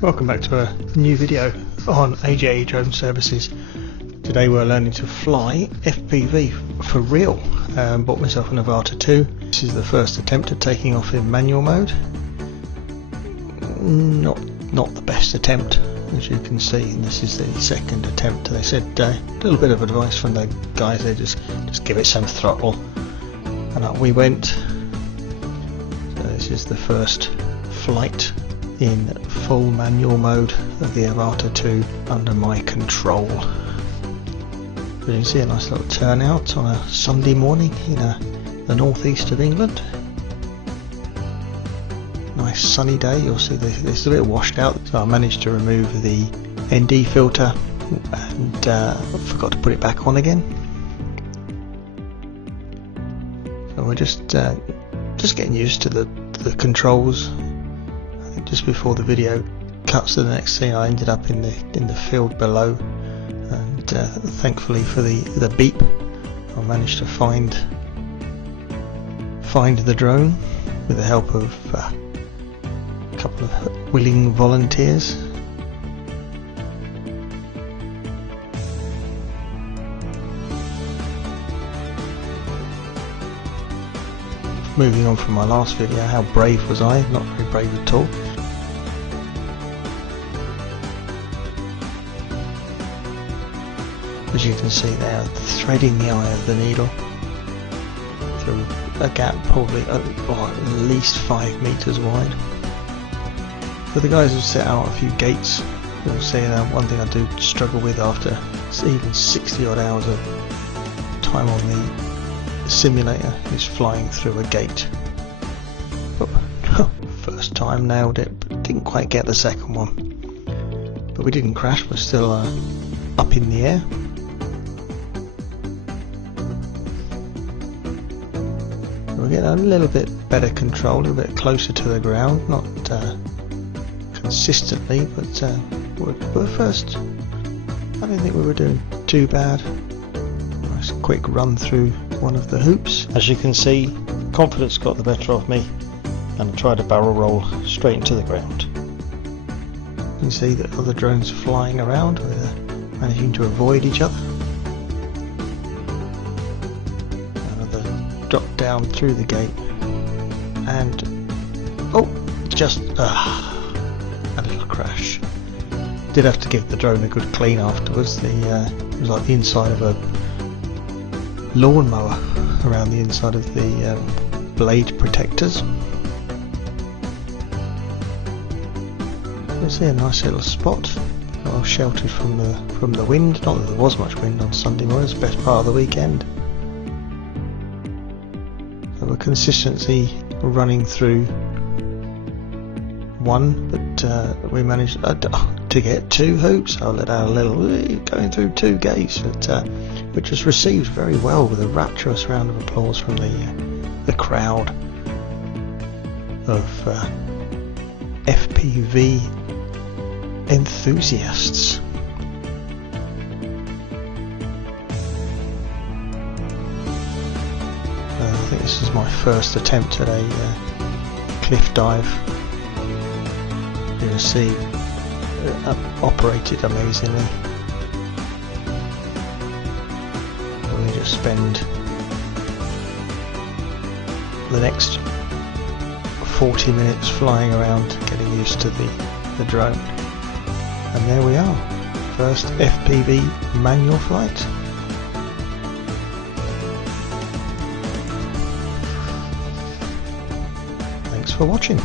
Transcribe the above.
Welcome back to a new video on AJE Drone Services. Today we're learning to fly FPV for real. Bought myself an Avata 2. This is the first attempt at taking off in manual mode. Not the best attempt, as you can see, and this is the second attempt. They said a little bit of advice from the guys there, just give it some throttle, and up we went. So this is the first flight in full manual mode of the Avata 2 under my control. You can see a nice little turnout on a Sunday morning in the northeast of England. Nice sunny day. You'll see this is a bit washed out, so I managed to remove the ND filter and forgot to put it back on again. So we're just getting used to the controls. I think just before the video cuts to the next scene, I ended up in the field below, and thankfully for the beep, I managed to find the drone with the help of a couple of willing volunteers. Moving on from my last video, how brave was I? Not very brave at all. As you can see there, threading the eye of the needle through a gap probably at least 5 meters wide. For the guys who set out a few gates, you'll see one thing I do struggle with after even 60 odd hours of time on the simulator is flying through a gate. First time nailed it, but didn't quite get the second one. But we didn't crash, we're still up in the air. We're getting a little bit better control, a little bit closer to the ground, not consistently, but we're first. I don't think we were doing too bad. Nice quick run through one of the hoops. As you can see, confidence got the better of me, and I tried to barrel roll straight into the ground. You can see that other drones flying around, we're managing to avoid each other. Another drop down through the gate, and just a little crash. Did have to give the drone a good clean afterwards. It was like the inside of a lawnmower around the inside of the blade protectors. You see a nice little spot, well sheltered from the wind. Not that there was much wind on Sunday morning, it's the best part of the weekend. So we're consistently running through one, but we managed to get 2 hoops. I let out a little going through 2 gates, which was received very well with a rapturous round of applause from the crowd of FPV enthusiasts. I think this is my first attempt at a cliff dive. You'll see operated amazingly. We just spend the next 40 minutes flying around getting used to the drone, and there we are, first FPV manual flight. Thanks for watching.